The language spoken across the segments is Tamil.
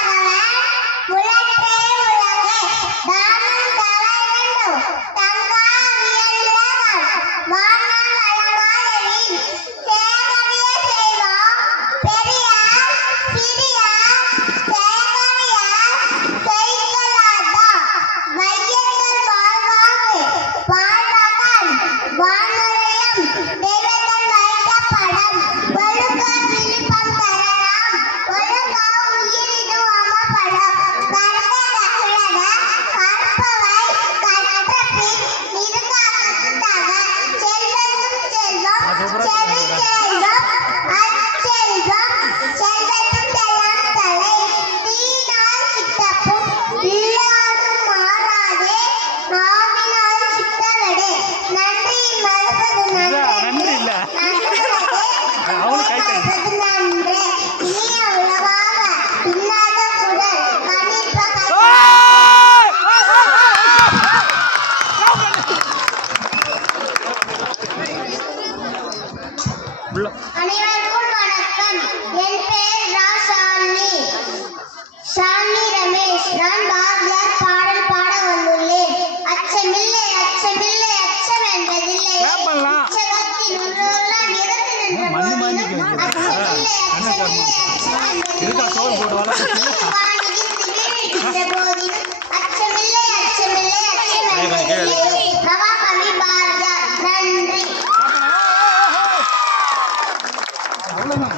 爸爸，不。என் பெயர் ரா சாமி. சாமி ரமேஷ் நான் பாரதியார் பாடல் பாட வந்துள்ளேன். அச்சமில்லை அச்சமில்லை அச்சம் என்பதில்லை அச்சமில்லை அச்சமில்லை அச்சம் என்பதில்லை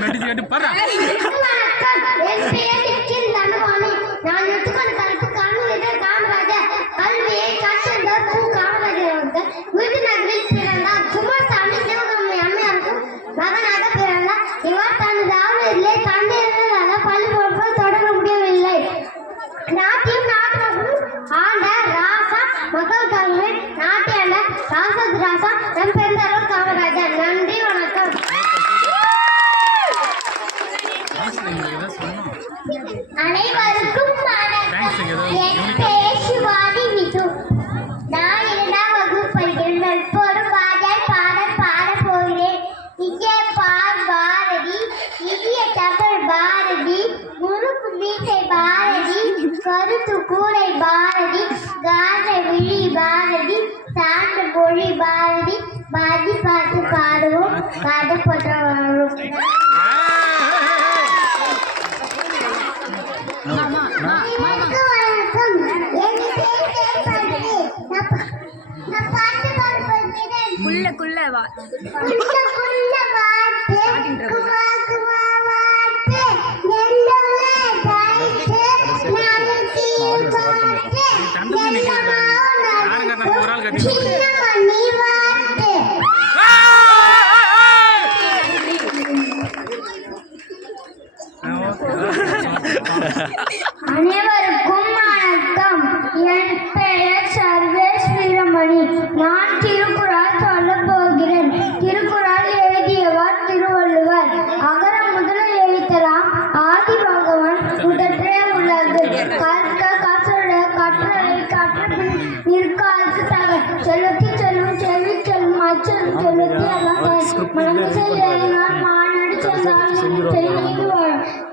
மெட்டிச்சு கட்டி பாரு என் பெயர் சிவானி விது நான் இரண்டாம் வகுப்பு படிக்கிறேன் இப்போது பாஜர் பாடல் பாட போகிறேன் இங்கே பார் பாரதி இந்திய தமிழ் பாரதி முறுக்கு மீசை பாரதி கருத்து கூரை பாரதி காந்த விழி பாரதி சாந்த மொழி பாரதி பாதி பாட்டு பாடுவோம் பாட போட்டு 你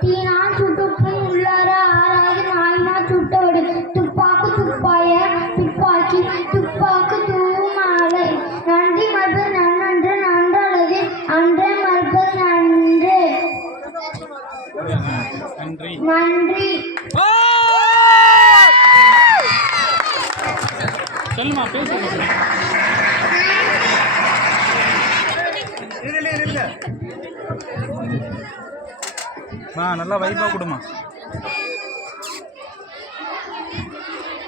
தீனான் சுட்டுப்பின் உள்ளார ஆராய நாயினா சுட்டோடு துப்பாக்கு துப்பாய துப்பாக்கி துப்பாக்கு தூமாலை நன்றி. மறுப்பது நன்றன்று நன்றல்லது அன்றே மறுப்பது நன்று நன்றி சொல்லுமா பேசுங்க மா நல்லா வைப்பாக கொடுமா